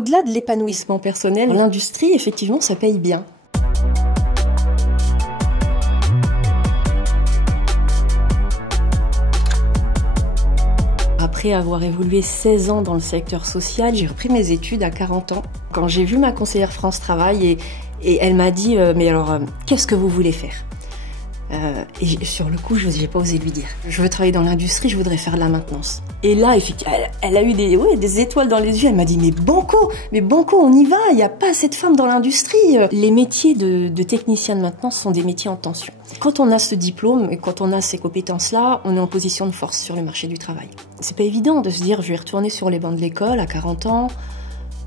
Au-delà de l'épanouissement personnel, l'industrie, effectivement, ça paye bien. Après avoir évolué 16 ans dans le secteur social, j'ai repris mes études à 40 ans. Quand j'ai vu ma conseillère France Travail et elle m'a dit « Mais alors, qu'est-ce que vous voulez faire ?» Et sur le coup, je n'ai pas osé lui dire. Je veux travailler dans l'industrie, je voudrais faire de la maintenance. Et là, effectivement, elle a eu des étoiles dans les yeux. Elle m'a dit mais banco, on y va, il n'y a pas assez de femmes dans l'industrie. Les métiers de technicien de maintenance sont des métiers en tension. Quand on a ce diplôme et quand on a ces compétences-là, on est en position de force sur le marché du travail. C'est pas évident de se dire je vais retourner sur les bancs de l'école à 40 ans.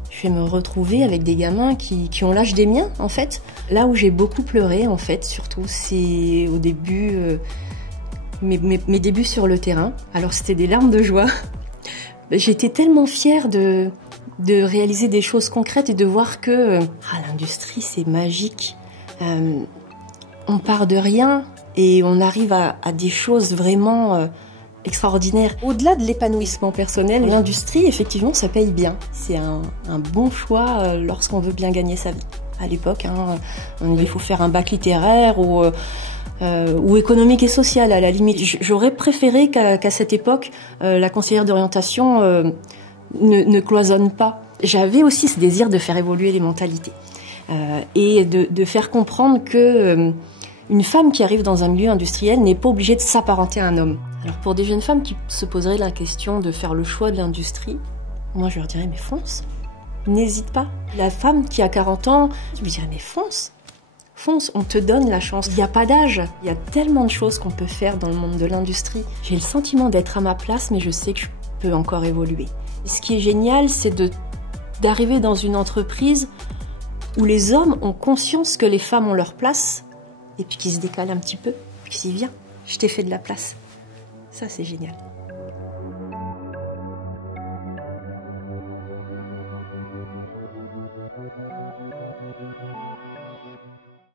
Je vais me retrouver avec des gamins qui ont l'âge des miens, en fait. Là où j'ai beaucoup pleuré, en fait, surtout, c'est au début, mes débuts sur le terrain. Alors, c'était des larmes de joie. J'étais tellement fière de réaliser des choses concrètes et de voir que l'industrie, c'est magique. On part de rien et on arrive à des choses vraiment extraordinaire. Au-delà de l'épanouissement personnel, l'industrie, effectivement, ça paye bien. C'est un bon choix lorsqu'on veut bien gagner sa vie. À l'époque, il faut faire un bac littéraire ou économique et social, à la limite. J'aurais préféré qu'à cette époque, la conseillère d'orientation ne cloisonne pas. J'avais aussi ce désir de faire évoluer les mentalités et de faire comprendre que une femme qui arrive dans un milieu industriel n'est pas obligée de s'apparenter à un homme. Alors pour des jeunes femmes qui se poseraient la question de faire le choix de l'industrie, moi je leur dirais mais fonce, n'hésite pas. La femme qui a 40 ans, je lui dirais mais fonce, on te donne la chance. Il n'y a pas d'âge, il y a tellement de choses qu'on peut faire dans le monde de l'industrie. J'ai le sentiment d'être à ma place mais je sais que je peux encore évoluer. Et ce qui est génial, c'est d'arriver dans une entreprise où les hommes ont conscience que les femmes ont leur place et puis qu'ils se décalent un petit peu, puis qu'ils disent viens, je t'ai fait de la place. Ça, c'est génial.